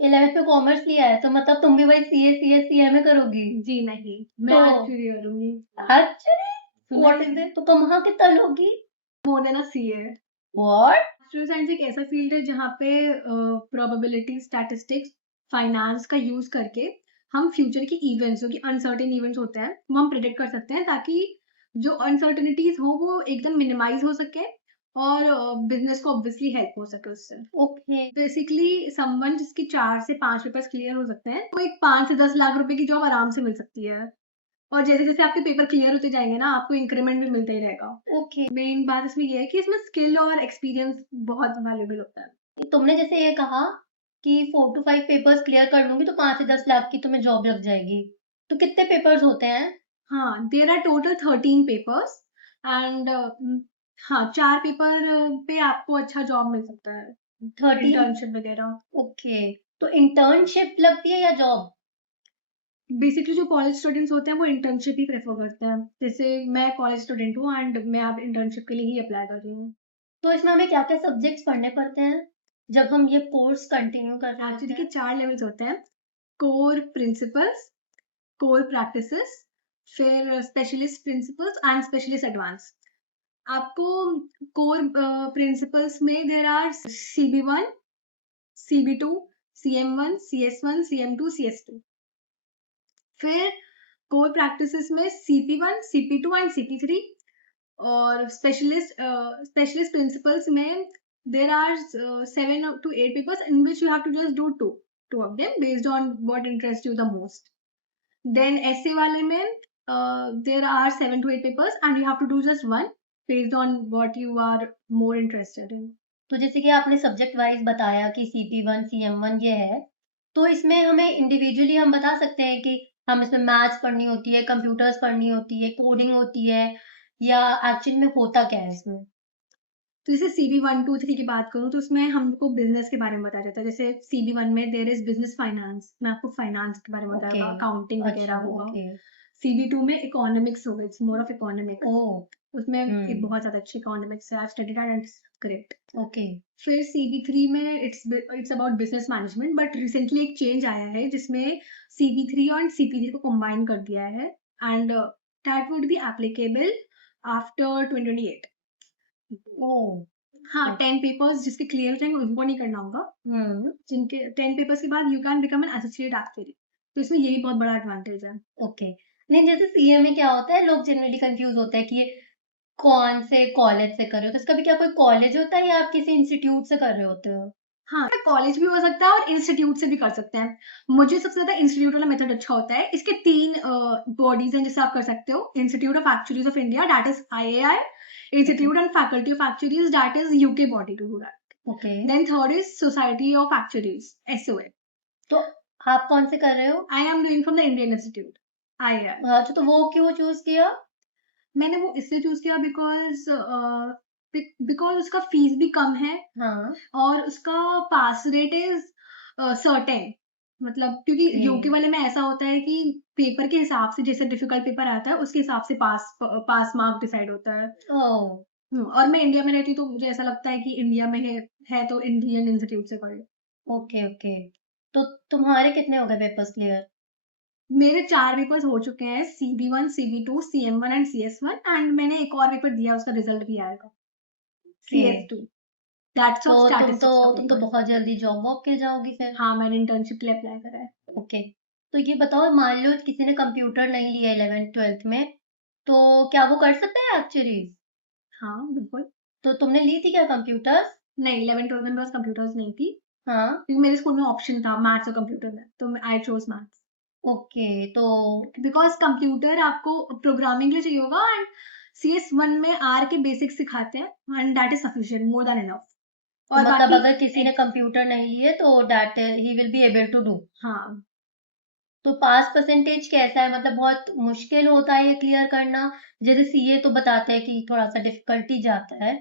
11th में commerce लिया है तो मतलब तुम भी वही सीए में करोगी? जी नहीं, मैं तो आर्चरी करूंगी। आर्चरी, सुना व्हाट है इज इट? तो तुम वहां कितना लोगी? More than a CA. What? Natural science एक ऐसा फील्ड है जहाँ पे प्रोबेबिलिटी, स्टैटिस्टिक्स, फाइनेंस का यूज करके हम फ्यूचर की इवेंट्स, जो कि अनसर्टेन इवेंट्स होते हैं, वो हम प्रिडिक्ट कर सकते हैं, ताकि जो अनसर्टेनिटीज हो वो एकदम मिनिमाइज हो सके और बिजनेस को ऑब्वियसली हेल्प हो सके उससे। ओके। बेसिकली समवन जिसकी 4 से 5 पेपर्स क्लियर हो सकते हैं, तो एक 5 से 10 लाख रुपए की जॉब आराम से मिल सकती है। और जैसे जैसे आपके पेपर क्लियर होते जाएंगे ना, आपको इंक्रीमेंट भी मिलता ही रहेगा। ओके। मेन बात इसमें ये है कि इसमें स्किल और एक्सपीरियंस बहुत वैल्यूबल होता है। तुमने जैसे ये कहा कि 4 to 5 पेपर्स क्लियर कर लूंगी तो 5 से 10 लाख की तुम्हें जॉब लग जाएगी, तो कितने पेपर्स होते हैं? हाँ, there are total 13 papers and हाँ, 4 पेपर पे आपको अच्छा जॉब मिल सकता है, 13? इंटर्नशिप वगैरह। ओके। तो इंटर्नशिप लगती है या जॉब? बेसिकली जो कॉलेज स्टूडेंट्स होते हैं वो इंटर्नशिप ही प्रेफर करते हैं। जैसे मैं कॉलेज स्टूडेंट हूँ एंड मैं अब इंटर्नशिप के लिए ही अप्लाई कर रही हूँ। तो इसमें हमें क्या क्या सब्जेक्ट्स पढ़ने पड़ते हैं जब हम ये कोर्स कंटिन्यू कर रहे एक्चुअली होते के हैं? 4 लेवल्स होते हैं: कोर प्रिंसिपल्स, कोर प्रैक्टिसेस, फिर specialist principles and specialist advance. आपको कोर प्रिंसिपल्स में there are CB1, CB2, CM1, CS1, CM2, CS2। फिर कोर प्रैक्टिसेस में CP1, CP2 एंड CP3। और स्पेशलिस्ट प्रिंसिपल्स में there are 7 to 8 papers in which you have to just do two of them based on what interest you the most. Then ऐसे वाले में there are 7 to 8 papers and you have to do just one based on what you are more interested in. तो जैसे कि आपने subject wise बताया कि CP1 CM1 ये है, तो इसमें हमें इंडिविजुअली हम बता सकते हैं कि हम इसमें मैथ्स पढ़नी होती है, कंप्यूटर्स पढ़नी होती है, कोडिंग होती है, या एक्चुअली में होता क्या है इसमें? तो जैसे CB1, 2, 3 की बात करूँ तो उसमें हमको बिजनेस के बारे में बताया जाता है। जैसे CB1 में देर इज बिजनेस फाइनेंस, मैं आपको फाइनेंस के बारे में ओके। बताया, अकाउंटिंग वगैरह अच्छा। होगा। ओके। CB2 में इकोनॉमिक्स होगा, इट्स मोर ऑफ इकोनॉमिक्स। ओह। उसमें एक हम्म। बहुत ज्यादा अच्छी इकोनॉमिक्स है, I studied and it's great. Okay. फिर CB3 में it's about business management, but recently एक चेंज आया है जिसमें CB3 और CP3 को कंबाइन कर दिया है and that would be applicable after 2028। ओह। हाँ, 10 पेपर्स जिसके क्लियर हो जाएंगे उनको नहीं करना होगा। जिनके 10 पेपर्स के बाद you can become an associate actually. तो इसमें यही बहुत बड़ा एडवांटेज है। ओके। नहीं, जैसे सीए में क्या होता है, लोग जनरली कंफ्यूज होते हैं कि ये कौन से कॉलेज से कर रहे हो, तो इसका भी क्या कोई कॉलेज होता है या आप किसी इंस्टीट्यूट से कर रहे होते हो? हाँ, कॉलेज भी हो सकता है और इंस्टीट्यूट से भी कर सकते हैं। मुझे सबसे ज्यादा इंस्टीट्यूट वाला मेथड अच्छा होता है। इसके 3 बॉडीज हैं जिससे आप कर सकते हो: institute of actuaries of India, that is IAI; institute and faculty of actuaries, that is UK body to do that. Okay. Then third is society of actuaries, SOA। तो आप कौन से कर रहे हो? I am doing from the Indian institute, IAI। अच्छा, तो वो क्यों चूज किया? मैंने वो इसलिए चूज किया बिकॉज उसका फीस भी कम है हाँ। और उसका पास रेट इज सर्टेन। मतलब क्योंकि ओके। यूके वाले में ऐसा होता है कि पेपर के हिसाब से, जैसे डिफिकल्ट पेपर आता है उसके हिसाब से पास मार्क डिसाइड होता है। ओह। और मैं इंडिया में रहती हूँ तो मुझे ऐसा लगता है कि इंडिया में है तो इंडियन इंस्टीट्यूट से करे। ओके। ओके। तो तुम्हारे कितने हो गए पेपर्स क्लियर? मेरे 4 पेपर्स हो चुके हैं: CB1, CB2, CM1 and CS1। And मैंने एक और पेपर दिया, उसका रिजल्ट भी आएगा, ओके। CS2। दैट्स तो ऑफ तुम तो स्टैटिस्टिक्स का तुम तो पेपर। बहुत जल्दी जॉब वॉब के जाओगी फिर। हाँ, मैंने इंटर्नशिप के लिए अप्लाई करा है। ओके। तो ये बताओ, मान लो किसी ने कंप्यूटर नहीं लिया 11th 12th में, तो क्या वो कर सकता है एक्चुअलीज? हाँ, बिल्कुल। तो तुमने ली थी क्या कंप्यूटर्स? नहीं, 11 12 में मेरे पास कंप्यूटर्स नहीं थी, हाँ। क्योंकि मेरे स्कूल में ऑप्शन था मैथ्स और कंप्यूटर में, तो आई चोज मैथ्स। ओके। तो बिकॉज कंप्यूटर आपको प्रोग्रामिंग के लिए चाहिए होगा एंड CS1 में R के बेसिक्स सिखाते हैं and that is sufficient, more than enough. तो और मतलब बाकी अगर किसी ने कंप्यूटर नहीं लिए तो that he will be able to do. हाँ, तो पास परसेंटेज कैसा है, मतलब बहुत मुश्किल होता है ये क्लियर करना? जैसे सीए तो बताते हैं कि थोड़ा सा डिफिकल्टी जाता है,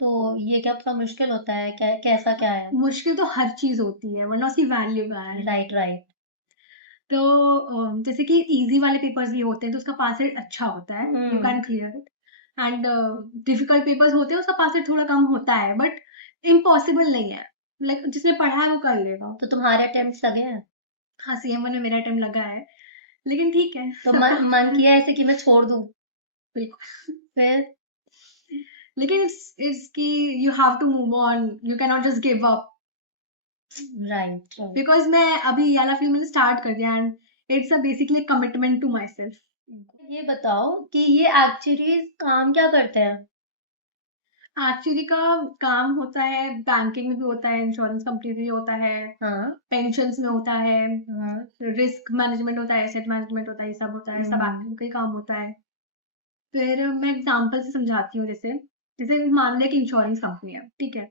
तो ये क्या थोड़ा मुश्किल होता है क्या, कैसा क्या है? मुश्किल तो हर चीज होती है वरना उसकी वैल्यू क्या है। Right, right. तो जैसे कि इजी वाले पेपर्स भी होते हैं तो उसका पास रेट अच्छा होता है, you can clear it. And difficult papers होते हैं उसका पास रेट थोड़ा कम होता है, बट इम्पॉसिबल नहीं है। लाइक जिसने पढ़ा है वो कर लेगा। तो तुम्हारे अटेम्प्ट लगे हैं? हाँ, CM1 में मेरा टाइम लगा है, लेकिन ठीक है। तो मन किया ऐसे कि मैं छोड़ दूं? बिल्कुल। फिर? लेकिन इट्स कि you have to move on, you can not just give up, right. Because मैं अभी ये वाला फिल्म मैंने स्टार्ट कर दिया and it's a basically commitment to myself. ये बताओ कि ये एक्चुअली काम क्या करते हैं? एक्चुअली का काम होता है, बैंकिंग में भी होता है, इंश्योरेंस कंपनी में भी होता है, हाँ। पेंशंस में होता है, हाँ। रिस्क मैनेजमेंट होता है, एसेट मैनेजमेंट होता है, ये सब होता है, सब एक्चुअली का ही काम होता है। फिर मैं एग्जांपल से समझाती हूँ। जैसे जैसे मान लें कि इंश्योरेंस कंपनी है, ठीक है।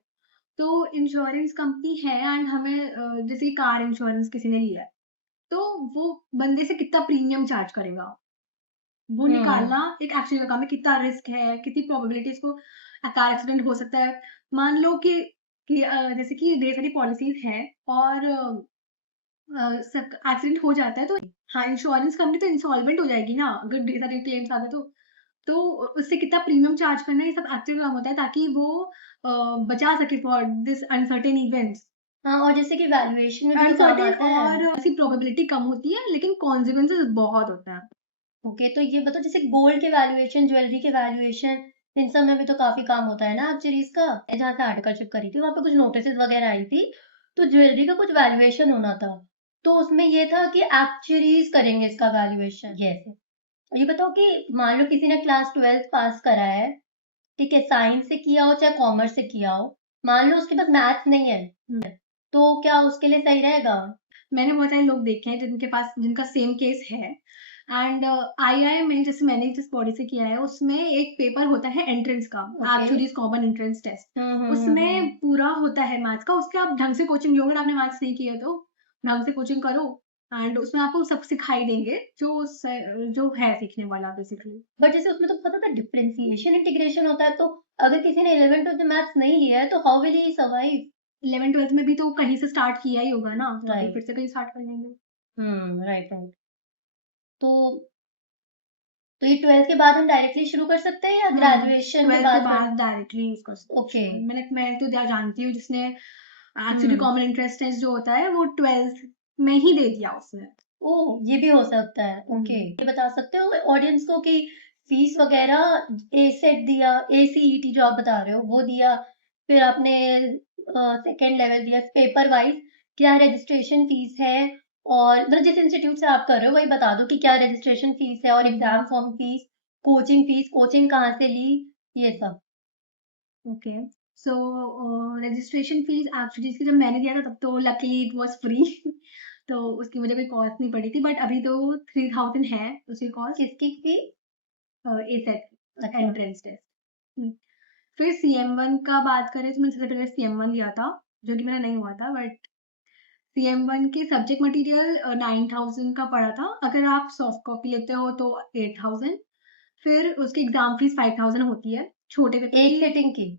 तो इंश्योरेंस कंपनी है एंड हमें जैसे कि कार इंश्योरेंस किसी ने लिया है, तो वो बंदे से कितना प्रीमियम चार्ज करेगा वो निकालना एक एक्चुअली का काम है। कितना रिस्क है, कितनी प्रोबेबिलिटी इसको कार एक्सीडेंट हो सकता है। मान लो कि जैसे कि ढेर सारी पॉलिसीज हैं और एक्सीडेंट हो जाता है, तो हाँ, इंश्योरेंस कंपनी तो इंसॉल्वेंट हो जाएगी ना अगर ढेर सारे क्लेम्स आ गए तो उससे कितना प्रीमियम चार्ज करना है, ये सब एक्चुअल काम होता है ताकि वो बचा सके फॉर दिस अनसर्टेन इवेंट्स। हाँ, और जैसे कि वैल्यूएशन में भी तो काम अनसर्टेन आता है। और ऐसी प्रोबेबिलिटी कम होती है लेकिन कॉन्सिक्वेंसेस बहुत होता है। ओके, तो ये बताओ जैसे गोल्ड के वैल्यूएशन, ज्वेलरी के वैल्यूएशन, इन सब में भी तो काफी काम होता है ना एक्चुअलीज का। मैं जहाँ से आर्टिकलशिप करी थी वहां पे कुछ नोटिस वगैरह आई थी, तो ज्वेलरी का कुछ वैल्यूएशन होना था। तो उसमें ये था कि एक्चुअलीज करेंगे इसका वैल्यूएशन। यस। ये बताओ कि मान लो किसी ने क्लास 12th पास करा है, ठीक है, साइंस से किया हो चाहे कॉमर्स से किया हो, मान लो उसके पास मैथ्स नहीं है, तो क्या उसके लिए सही रहेगा? मैंने बहुत सारे लोग देखे हैं जिनके पास जिनका सेम केस है एंड आई में जैसे मैंने जिस बॉडी से किया है उसमें एक पेपर होता है एंट्रेंस का, Okay. Actually common entrance test. उसमें हम्म। पूरा होता है मैथ्स का। उसके आप ढंग से कोचिंग लोगे ना, आपने मैथ्स नहीं किया तो ढंग से कोचिंग करो एंड उसमें आपको सब सिखाई देंगे जो है सीखने वाला बेसिकली। बट जैसे उसमें तो पता था डिफरेंशिएशन इंटीग्रेशन होता है, तो अगर किसी ने 11th में मैथ्स नहीं लिया है तो how will he survive? 11th-12th में भी तो कहीं से स्टार्ट किया ही होगा ना, तो अभी राइट। फिर से कहीं स्टार्ट कर लेंगे। Right right. तो तो ये 12th के बाद हम डायरेक्टली शुरू कर सकते हैं या ग्रेजुएशन के 12th के बाद बाद डायरेक्टली यूज कर सकते ओके। हैं। मैं तो जानती हूँ जिसने एक्चुअली हम्म। कॉमन इंटरेस्ट टेस्ट जो होता है वो 12th में ही दे दिया उसने। ओह, ये भी हो सकता है। ओके, ये बता सकते हो ऑडियंस को कि फीस वगैरह, ए सेट दिया, ACET जो आप बता रहे हो वो दिया, फिर आपने सेकेंड लेवल दिया, पेपर वाइज क्या रजिस्ट्रेशन फीस है, और मतलब जिस इंस्टीट्यूट से आप कर रहे हो वही बता दो कि क्या रजिस्ट्रेशन फीस है, और एग्जाम फॉर्म फीस, कोचिंग कहाँ से ली, ये सब। ओके, सो रजिस्ट्रेशन फीस एक्चुअली इसकी जब मैंने दिया था तब तो लकीली इट वाज फ्री तो उसकी मुझे कोई कॉस्ट नहीं पड़ी थी, बट अभी तो 3000 है उसकी कॉस्ट। किसकी फी? ए सेट अच्छा। Entrance test. फिर CM1 का बात करें तो मैंने सबसे पहले CM1 दिया था जो कि मेरा नहीं हुआ था, बट CM1 के सब्जेक्ट मटेरियल 9000 का पड़ा था। अगर आप सॉफ्ट कॉपी लेते हो तो 8000। फिर उसकी एग्जाम फीस 5000 होती है छोटे पेपर एक की। सिटिंग की?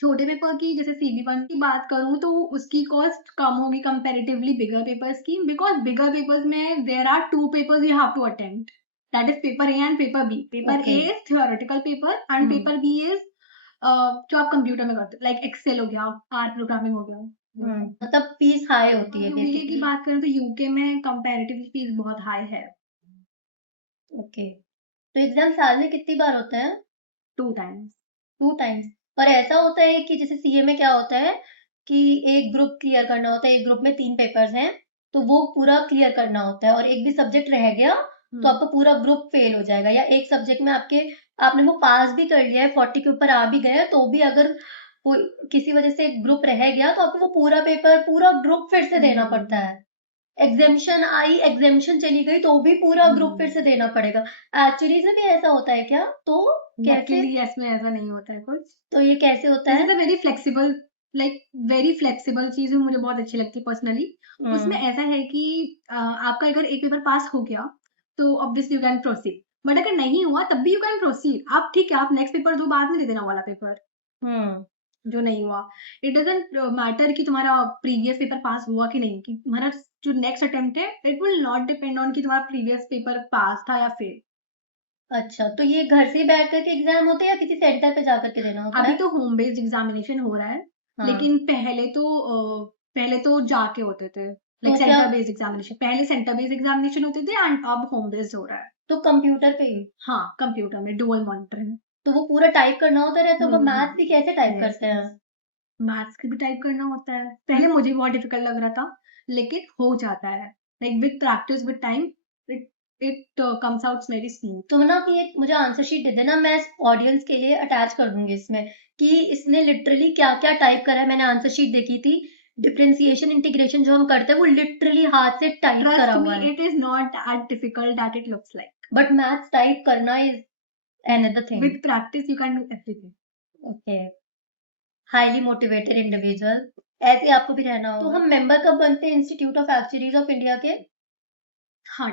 छोटे पेपर की जैसे CB1 की बात करूँ तो उसकी कॉस्ट कम होगी कंपैरेटिवली बिगर पेपर्स की, बिकॉज बिगर पेपर्स में there are 2 papers you have to attempt, that is paper A and paper B. Paper A okay. Is theoretical paper and paper B is जो आप computer में करते हो, like Excel हो गया, R programming हो गया, वो सब। मतलब फीस हाई होती है यूके की बेसिकली। बात करें तो यूके में कंपैरेटिवली फीस बहुत हाई है। ओके, तो एग्जाम साल में कितनी बार होते हैं? 2 टाइम्स। 2 टाइम्स। और ऐसा होता है कि जैसे सीए में क्या होता है कि एक ग्रुप क्लियर करना होता है, एक ग्रुप में 3 पेपर्स हैं, तो वो पूरा क्लियर करना होता है, और एक भी सब्जेक्ट रह गया तो आपका पूरा ग्रुप फेल हो जाएगा, या एक सब्जेक्ट में आपने वो पास भी कर लिया है, 40 के ऊपर आ भी गया, तो भी अगर किसी वजह से ग्रुप रह गया तो आपको वो पूरा पेपर, पूरा ग्रुप फिर से देना पड़ता है। एग्जेम्पशन आई, एग्जेम्पशन चली गई तो भी पूरा ग्रुप फिर से देना पड़ेगा। एक्चुअली में भी ऐसा होता है क्या? तो कैसे? लकीली इसमें ऐसा नहीं होता है कुछ। तो ये कैसे होता दिस है? Is a very flexible, like very flexible चीज मुझे बहुत अच्छी लगती है पर्सनली। उसमें ऐसा है कि आपका अगर एक पेपर पास हो गया तो obviously you can proceed, but अगर नहीं हुआ तब भी यू कैन प्रोसीड। आप ठीक है, आप नेक्स्ट पेपर दो, बाद में दे देना वाला पेपर जो नहीं हुआ। इट डजंट मैटर कि तुम्हारा प्रीवियस पेपर पास हुआ कि नहीं, कि तुम्हारा जो नेक्स्ट अटेम्प्ट है it will not depend on कि तुम्हारा प्रीवियस पेपर पास था या फेल। अच्छा, तो ये घर से ही बैठ करके एग्जाम होते हैं या किसी सेंटर पे जा करके देना होता अभी है? तो होम बेस्ड एग्जामिनेशन हो रहा है हाँ। लेकिन पहले तो जाके होते थे, लाइक तो क्या सेंटर बेस्ड एग्जामिनेशन। पहले सेंटर बेस्ड एग्जामिनेशन होते थे एंड अब होम बेस्ड हो रहा है। तो कंप्यूटर पे ही? हाँ, कंप्यूटर में डुअल मॉनिटरिंग। तो वो पूरा टाइप करना होता रहता होगा? मैथ्स भी कैसे टाइप यस करते हैं? मैथ्स के भी टाइप करना होता है। पहले मुझे भी बहुत डिफिकल्ट लग रहा था, लेकिन हो जाता है। Like with practice with time it it comes out very smooth. तुम ना अपनी एक मुझे आंसर शीट दे देना, मैं इस ऑडियंस के लिए अटैच कर दूंगी इसमें कि इसने लिटरली क्या क्या टाइप करा है। मैंने आंसर शीट देखी थी, डिफरेंशिएशन इंटीग्रेशन जो हम करते हैं वो लिटरली हाथ से टाइप करा ट्रस्ट हुआ मी, है। It is not as difficult that it looks like. But maths type करना is another thing. With practice you can do everything. Okay, highly motivated individual, ऐसे आपको भी रहना होगा। तो हम मेंबर कब बनते हैं institute of actuaries of India के? हाँ,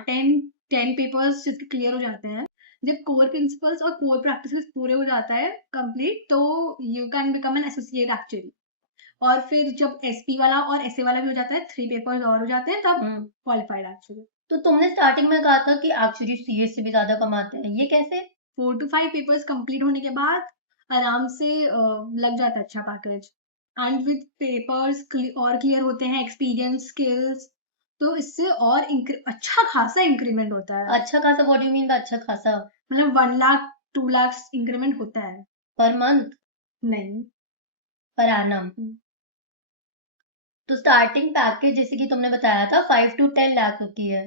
10 पेपर्स जिसके क्लियर हो जाते हैं, जब कोर प्रिंसिपल्स और कोर प्रैक्टिसेस पूरे हो जाता है कंप्लीट, तो you can become an associate actually. और फिर जब एसपी वाला और एसए वाला भी हो जाता है, 3 पेपर्स और हो जाते हैं, तब क्वालिफाइड एक्चुअली। तो तुमने स्टार्टिंग में कहा था कि एक्चुअली सीए से भी ज्यादा कमाते हैं, ये कैसे? 4 to 5 पेपर्स कंप्लीट होने के बाद आराम से लग जाता है अच्छा पैकेज। एंड विद पेपर्स और क्लियर होते हैं, एक्सपीरियंस, स्किल्स, तो इससे और अच्छा खासा इंक्रीमेंट होता है। अच्छा खासा? What do you mean by अच्छा खासा? मतलब 1 लाख 2 लाख इंक्रीमेंट होता है। Per month? नहीं। Per annum? तो स्टार्टिंग पैकेज जैसे कि तुमने बताया था 5 to 10 लाख होती है।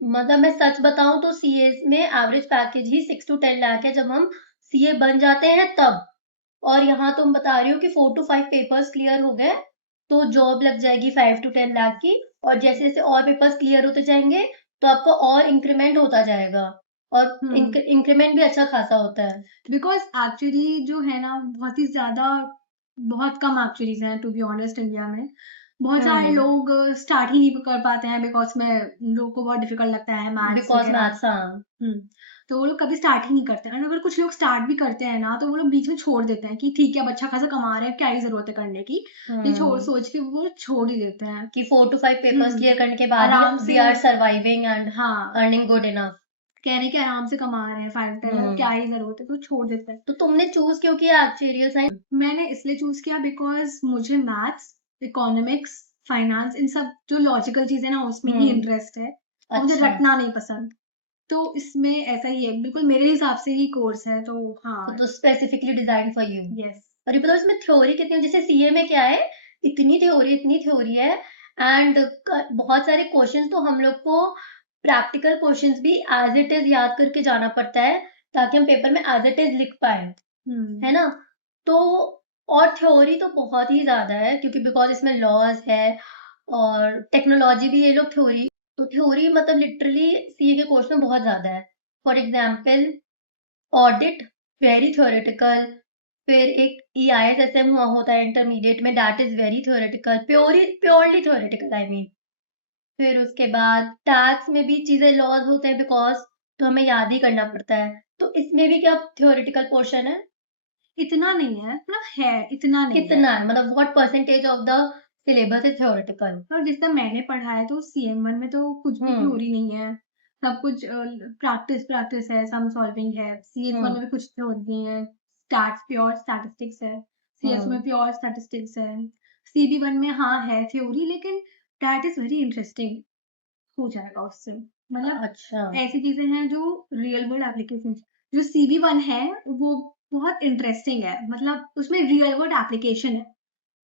मतलब मैं सच बताऊं तो सीए में average package he 6 to 10 lakh है जब हम सीए बन जाते हैं तब। और यहाँ तुम बता रही हो कि 4 to 5 पेपर्स क्लियर हो गए तो जॉब लग जाएगी 5 to 10 लाख की, और जैसे जैसे और पेपर्स क्लियर होते जाएंगे तो आपका और इंक्रीमेंट होता जाएगा, और इंक्रीमेंट भी अच्छा खासा होता है। बिकॉज एक्चुअली जो है ना, बहुत ही ज्यादा, बहुत कम एक्चुअलीज हैं टू बी ऑनेस्ट इंडिया में। बहुत सारे लोग स्टार्ट ही नहीं कर पाते हैं बिकॉज में उन लोगों को बहुत डिफिकल्ट लगता है मैथ्स बिकॉज वगैरह। मैथ्स, हाँ। तो वो लोग कभी स्टार्ट ही नहीं करते हैं। अगर कुछ लोग स्टार्ट भी करते हैं ना, तो वो लोग बीच में छोड़ देते हैं कि ठीक है अब अच्छा खासा कमा रहे हैं, क्या ही जरूरत है करने की, ये सोच के वो लोग छोड़ ही देते हैं कि 4 to 5 पेपर्स क्लियर करने के बाद आराम वी से आर सर्वाइविंग एंड हाँ अर्निंग गुड इनफ। कह रहे हैं कि आराम से कमा रहे हैं 5-10 लाख, क्या ही जरूरत है, तो छोड़ देते हैं। तो तुमने चूज क्यों किया एक्चुअरियल साइंस? मैंने इसलिए चूज किया बिकॉज मुझे मैथ्स, इकोनॉमिक्स, फाइनेंस, इन सब जो लॉजिकल चीजें ना उसमें ही इंटरेस्ट है। और मुझे अच्छा। रटना नहीं पसंद, तो इसमें ऐसा ही है, बिल्कुल मेरे हिसाब से ही कोर्स है। तो हाँ, तो specifically design for you. Yes. और ये बताओ इसमें थ्योरी कितनी है? जैसे सीए में क्या है, इतनी थ्योरी है, एंड बहुत सारे क्वेश्चंस तो हम लोग को प्रैक्टिकल क्वेश्चंस भी एज इट इज याद करके जाना पड़ता है ताकि हम पेपर में एज इट इज लिख पाए, है ना? तो और थ्योरी तो बहुत ही ज्यादा है क्योंकि बिकॉज इसमें लॉज है और टेक्नोलॉजी भी, ये लोग थ्योरी, तो थ्योरी मतलब लिटरली सीए के कोर्स में बहुत ज्यादा है। For example audit, very theoretical. फिर एक EISSM हुआ होता है इंटरमीडिएट में, that is very theoretical, purely theoretical I mean. फिर उसके बाद टैक्स में भी चीजें लॉज होते हैं बिकॉज, तो हमें याद ही करना पड़ता है। तो इसमें भी क्या थ्योरेटिकल पोर्शन है? इतना नहीं है, मतलब है, इतना नहीं कितना है मतलब what percentage of the syllabus is theoretical? और जितना मैंने पढ़ा है तो CM1 में तो कुछ भी थ्योरी नहीं है, सब कुछ प्रैक्टिस है, सम सॉल्विंग है। CS1 में भी कुछ थ्योरी नहीं है, स्टैट्स प्योर स्टैटिस्टिक्स है। CS में प्योर स्टैटिस्टिक्स है। CB1 में हाँ है थ्योरी, लेकिन दैट इज वेरी इंटरेस्टिंग, हो जाएगा उससे। मतलब अच्छा। ऐसी चीजें हैं जो रियल वर्ल्ड एप्लीकेशन, जो CB1 है वो बहुत इंटरेस्टिंग है, मतलब उसमें रियल वर्ल्ड एप्लीकेशन है।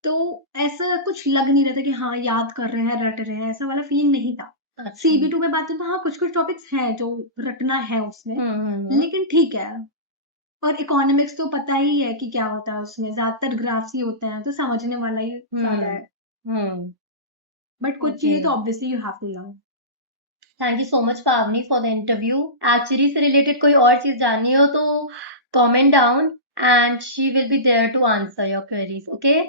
तो ऐसा कुछ लग नहीं रहा था कि हाँ याद कर रहे हैं, रट रहे हैं, ऐसा वाला फीलिंग नहीं था। CB2 में बात है तो हाँ कुछ टॉपिक्स हैं जो रटना है उसमें, लेकिन ठीक है। और इकोनॉमिक्स तो पता ही है कि क्या होता है उसमें, ज्यादातर ग्राफ्स ही होते हैं, तो समझने वाला ही ज्यादा है। बट कुछ चीजें तो obviously you have to learn. Thank you so much Pavani for the interview. Actually से रिलेटेड कोई और चीज जाननी हो तो comment down and she will be there to answer your queries, okay?